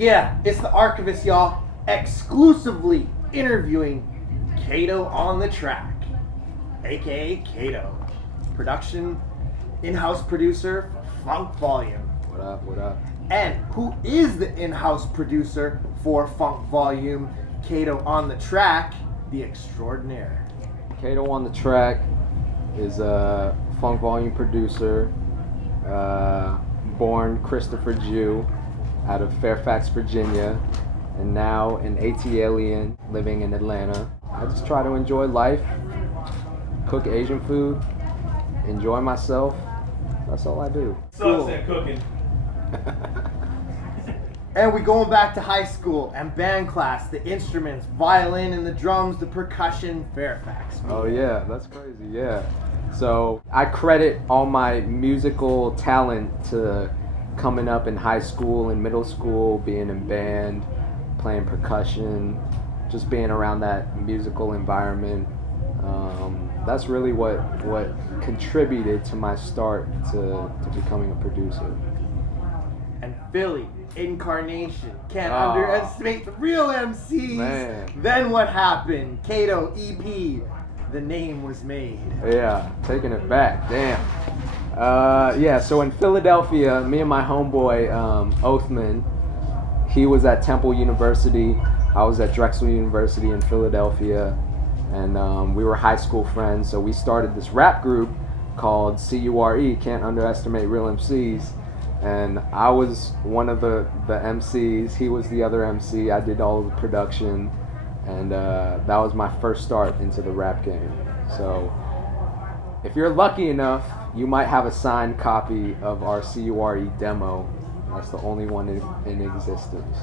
Yeah, it's the archivist, y'all, exclusively interviewing Kato on the track, aka Kato, production in-house producer for Funk Volume. What up, what up? And who is the in-house producer for Funk Volume, Kato on the track, the extraordinaire. Kato on the track is a Funk Volume producer, born Christopher Jew out of Fairfax, Virginia, and now an AT alien living in Atlanta. I just try to enjoy life, cook Asian food, enjoy myself. That's all I do. Sucks at cooking. And we going back to high school and band class, the instruments, violin and the drums, the percussion, Fairfax. Oh yeah, that's crazy, yeah. So I credit all my musical talent to coming up in high school and middle school, being in band, playing percussion, just being around that musical environment. That's really what contributed to my start to becoming a producer. And Philly, incarnation, can't underestimate the real MCs. Man. Then what happened? Kato EP, the name was made. Yeah, taking it back, damn. So in Philadelphia, me and my homeboy, Oathman, he was at Temple University, I was at Drexel University in Philadelphia, and we were high school friends, so we started this rap group called CURE, Can't Underestimate Real MCs, and I was one of the MCs, he was the other MC, I did all of the production, and that was my first start into the rap game. So if you're lucky enough, you might have a signed copy of our CURE demo. That's the only one in existence.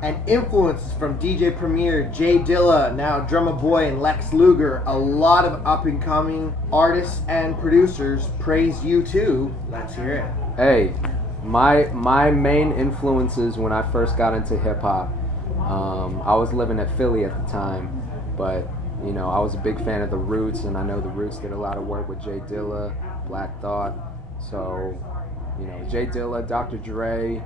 And influences from DJ Premier, Jay Dilla, now Drummer Boy, and Lex Luger. A lot of up-and-coming artists and producers praise you too. Let's hear it. Hey, my main influences when I first got into hip-hop, I was living at Philly at the time, but you know, I was a big fan of The Roots, and I know The Roots did a lot of work with Jay Dilla, Black Thought, so, you know, Jay Dilla, Dr. Dre,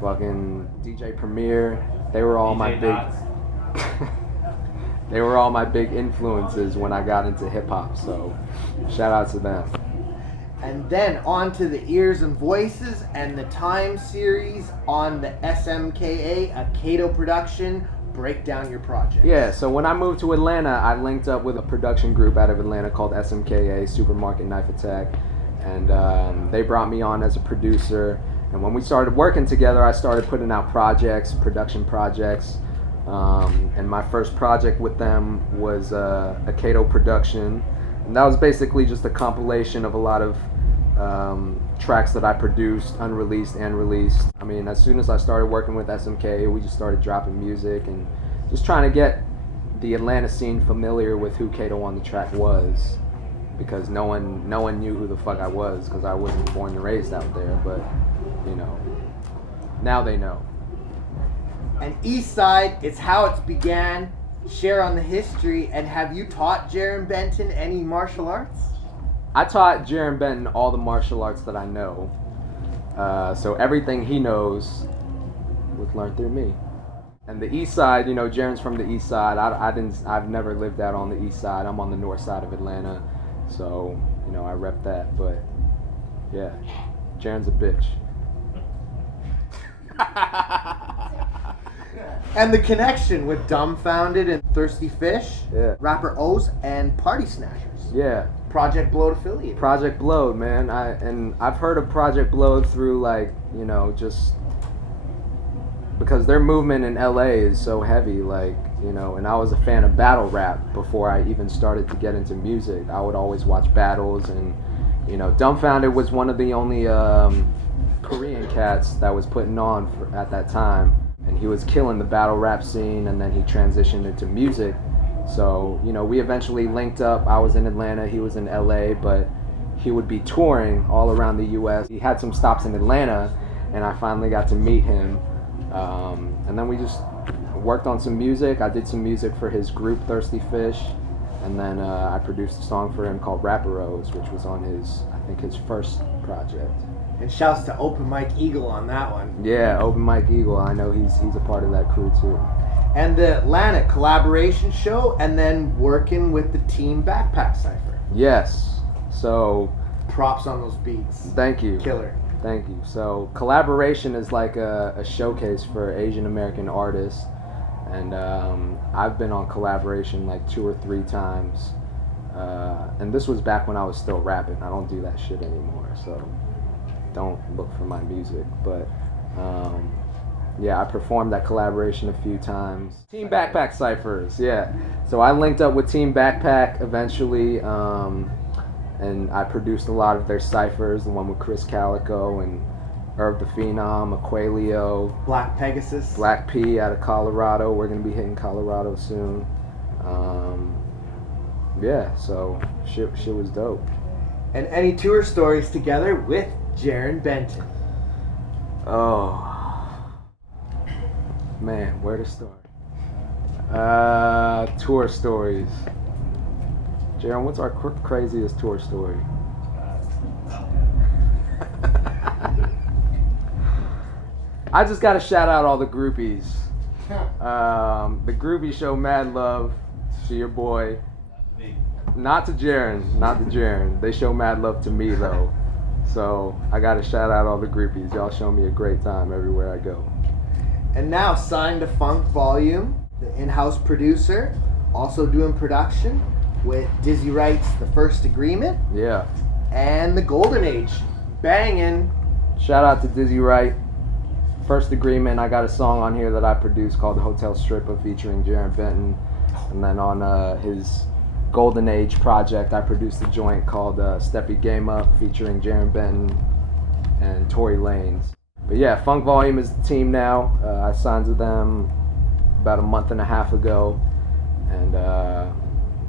fucking DJ Premier, they were all they were all my big influences when I got into hip-hop, so shout out to them. And then on to the Ears and Voices and the Time series on the SMKA, a Kato production. Break down your project. Yeah, so when I moved to Atlanta, I linked up with a production group out of Atlanta called SMKA, Supermarket Knife Attack, and they brought me on as a producer. And when we started working together, I started putting out projects, production projects, and my first project with them was a Kato production, and that was basically just a compilation of a lot of tracks that I produced, unreleased and released. I mean, as soon as I started working with SMK, we just started dropping music and just trying to get the Atlanta scene familiar with who Kato on the track was, because no one knew who the fuck I was, because I wasn't born and raised out there, but you know, now they know. And East Side, it's how it's began. Share on the history, and have you taught Jaron Benton any martial arts? I taught Jaron Benton all the martial arts that I know. So everything he knows was learned through me. And the East Side, you know, Jaron's from the East Side. I've never lived out on the East Side. I'm on the North Side of Atlanta, so you know I rep that. But yeah, Jaron's a bitch. And the connection with Dumbfounded and Thirsty Fish, Yeah. Rapper O's, and Party Snatchers. Yeah. Project Blowed affiliate. Project Blowed, man. I've heard of Project Blowed through, like, you know, just because their movement in LA is so heavy, like, you know, and I was a fan of battle rap before I even started to get into music. I would always watch battles, and you know, Dumbfounded was one of the only Korean cats that was putting on at that time, and he was killing the battle rap scene, and then he transitioned into music. So, you know, we eventually linked up. I was in Atlanta, he was in LA, but he would be touring all around the US. He had some stops in Atlanta, and I finally got to meet him. And then we just worked on some music. I did some music for his group, Thirsty Fish, and then I produced a song for him called Rapper Rose, which was on his, I think, his first project. And shouts to Open Mike Eagle on that one. Yeah, Open Mike Eagle. I know he's a part of that crew too. And the Atlanta collaboration show, and then working with the Team Backpack Cypher. Yes. So props on those beats. Thank you. Killer. Thank you. So collaboration is like a showcase for Asian American artists, and I've been on collaboration like 2 or 3 times, and this was back when I was still rapping. I don't do that shit anymore, so don't look for my music. But yeah, I performed that collaboration a few times. Team Backpack Cyphers, yeah. So I linked up with Team Backpack eventually, and I produced a lot of their ciphers, the one with Chris Calico and Herb the Phenom, Aquelio, Black Pegasus, Black P out of Colorado. We're gonna be hitting Colorado soon. Yeah, so shit was dope. And any tour stories together with Jaron Benton? Oh man, where to start? Tour stories. Jaron, what's our craziest tour story? I just gotta shout out all the groupies. The groupies show mad love to your boy. Not to Jaron. They show mad love to me though. So I gotta shout out all the groupies. Y'all show me a great time everywhere I go. And now signed to Funk Volume, the in-house producer, also doing production with Dizzy Wright's The First Agreement. Yeah. And The Golden Age. Banging. Shout out to Dizzy Wright. First Agreement, I got a song on here that I produced called Hotel Stripper featuring Jaron Benton. And then on his Golden Age project, I produced a joint called Steppy Game Up featuring Jaron Benton and Tory Lanez. But yeah, Funk Volume is the team now. I signed to them about a month and a half ago. And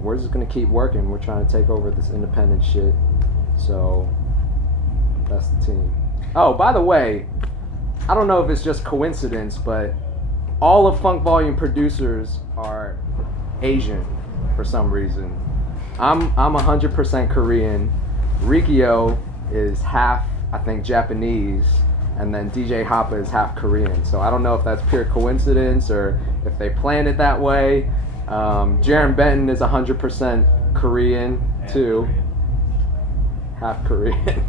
we're just gonna keep working. We're trying to take over this independent shit. So that's the team. Oh, by the way, I don't know if it's just coincidence, but all of Funk Volume producers are Asian for some reason. I'm 100% Korean. Rikio is half, I think, Japanese, and then DJ Hoppa is half Korean. So I don't know if that's pure coincidence or if they planned it that way. Jaron Benton is 100% Korean too. Half Korean.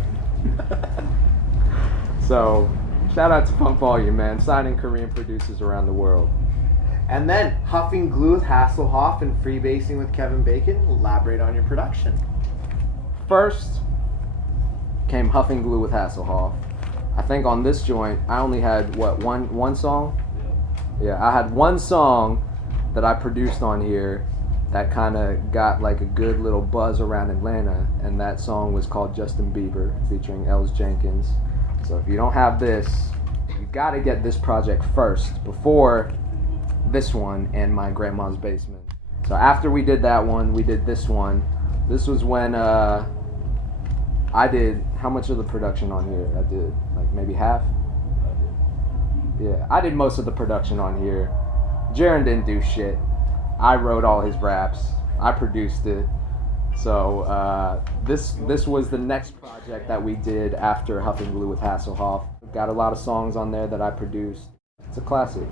So, shout out to Funk Volume, man. Signing Korean producers around the world. And then Huffing Glue with Hasselhoff and Freebasing with Kevin Bacon. Elaborate on your production. First came Huffing Glue with Hasselhoff. I think on this joint, I only had, one song? Yeah, I had one song that I produced on here that kind of got like a good little buzz around Atlanta, and that song was called Justin Bieber featuring Els Jenkins. So if you don't have this, you gotta get this project first before this one and My Grandma's Basement. So after we did that one, we did this one. This was when I did, how much of the production on here? I did like maybe half? Yeah, I did most of the production on here. Jaron didn't do shit. I wrote all his raps. I produced it. So this was the next project that we did after Huffing Glue with Hasselhoff. Got a lot of songs on there that I produced. It's a classic.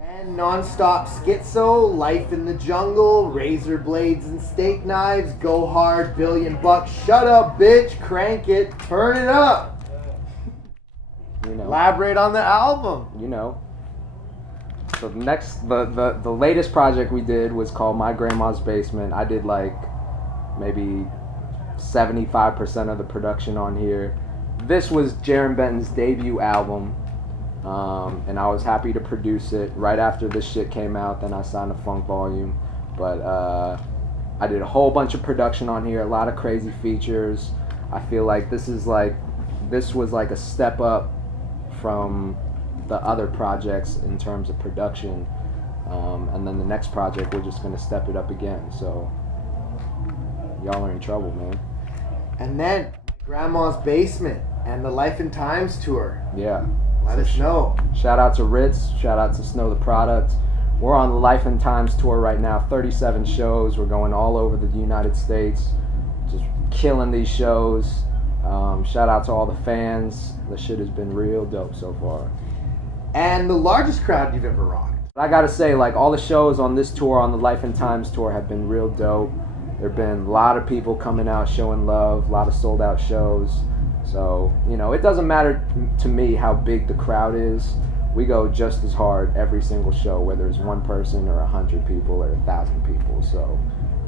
And Nonstop Schizo, Life in the Jungle, Razor Blades and Steak Knives, Go Hard, $1 billion, Shut Up Bitch, Crank It, Turn It Up. You know. Elaborate on the album. You know. So the next, the latest project we did was called My Grandma's Basement. I did like maybe 75% of the production on here. This was Jaron Benton's debut album, and I was happy to produce it right after this shit came out. Then I signed a Funk Volume, but I did a whole bunch of production on here, a lot of crazy features. I feel like this was like a step up from the other projects in terms of production, and then the next project we're just gonna step it up again. So y'all are in trouble, man. And then Grandma's Basement and the Life and Times tour. Yeah. Let us know. Shout out to Ritz. Shout out to Snow the Product. We're on the Life and Times tour right now. 37 shows. We're going all over the United States, just killing these shows. Shout out to all the fans. The shit has been real dope so far. And the largest crowd you've ever rocked? I gotta say, like, all the shows on this tour, on the Life and Times tour, have been real dope. There have been a lot of people coming out showing love, a lot of sold out shows. So, you know, it doesn't matter to me how big the crowd is. We go just as hard every single show, whether it's one person or 100 people or 1,000 people. So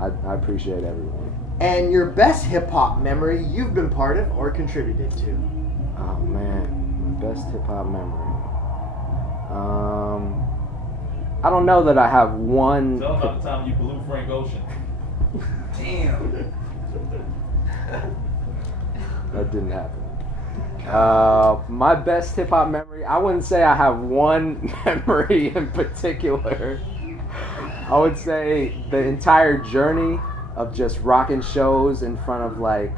I appreciate everyone. And your best hip-hop memory you've been part of or contributed to? Oh, man. Best hip-hop memory. I don't know that I have one. Tell them about the time you blew Frank Ocean. Damn. That didn't happen. My best hip-hop memory, I wouldn't say I have one memory in particular. I would say the entire journey of just rocking shows in front of, like,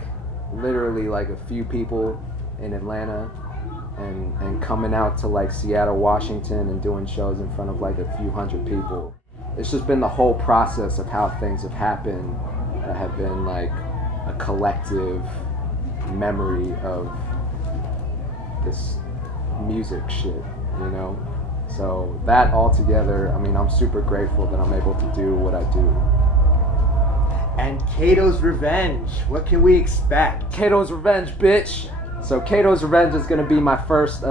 literally like a few people in Atlanta, and coming out to, like, Seattle, Washington, and doing shows in front of like a few hundred people. It's just been the whole process of how things have happened that have been like a collective memory of this music shit, you know? So that all together, I mean, I'm super grateful that I'm able to do what I do. And Kato's Revenge, what can we expect? Kato's Revenge, bitch! So Kato's Revenge is going to be my first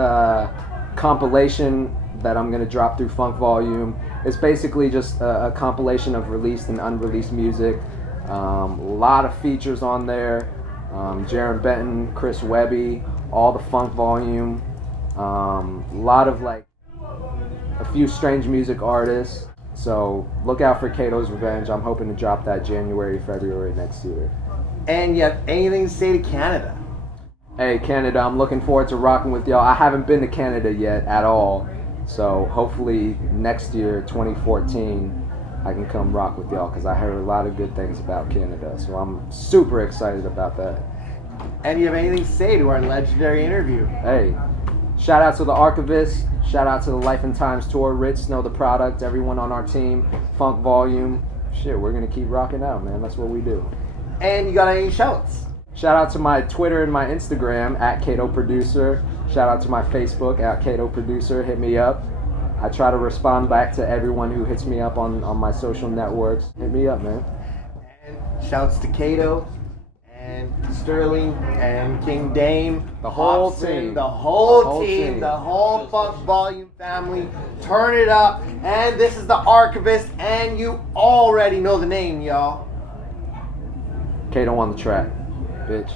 compilation that I'm going to drop through Funk Volume. It's basically just a compilation of released and unreleased music. A lot of features on there. Jaron Benton, Chris Webby, all the Funk Volume. A lot of like a few strange music artists. So look out for Kato's Revenge. I'm hoping to drop that January, February next year. And you have anything to say to Canada? Hey, Canada, I'm looking forward to rocking with y'all. I haven't been to Canada yet at all. So hopefully next year, 2014, I can come rock with y'all because I heard a lot of good things about Canada. So I'm super excited about that. And you have anything to say to our legendary interview? Hey, shout out to the Archivists. Shout out to the Life and Times tour. Rich, Snow the Product, everyone on our team. Funk Volume. Shit, we're going to keep rocking out, man. That's what we do. And you got any shouts? Shout out to my Twitter and my Instagram at Kato Producer. Shout out to my Facebook at Kato Producer. Hit me up. I try to respond back to everyone who hits me up on my social networks. Hit me up, man. And shouts to Kato and Sterling and King Dame. The whole Hobson, team. The whole team. The whole Funk Volume family. Turn it up. And this is the Archivist. And you already know the name, y'all. Kato on the track, bitch.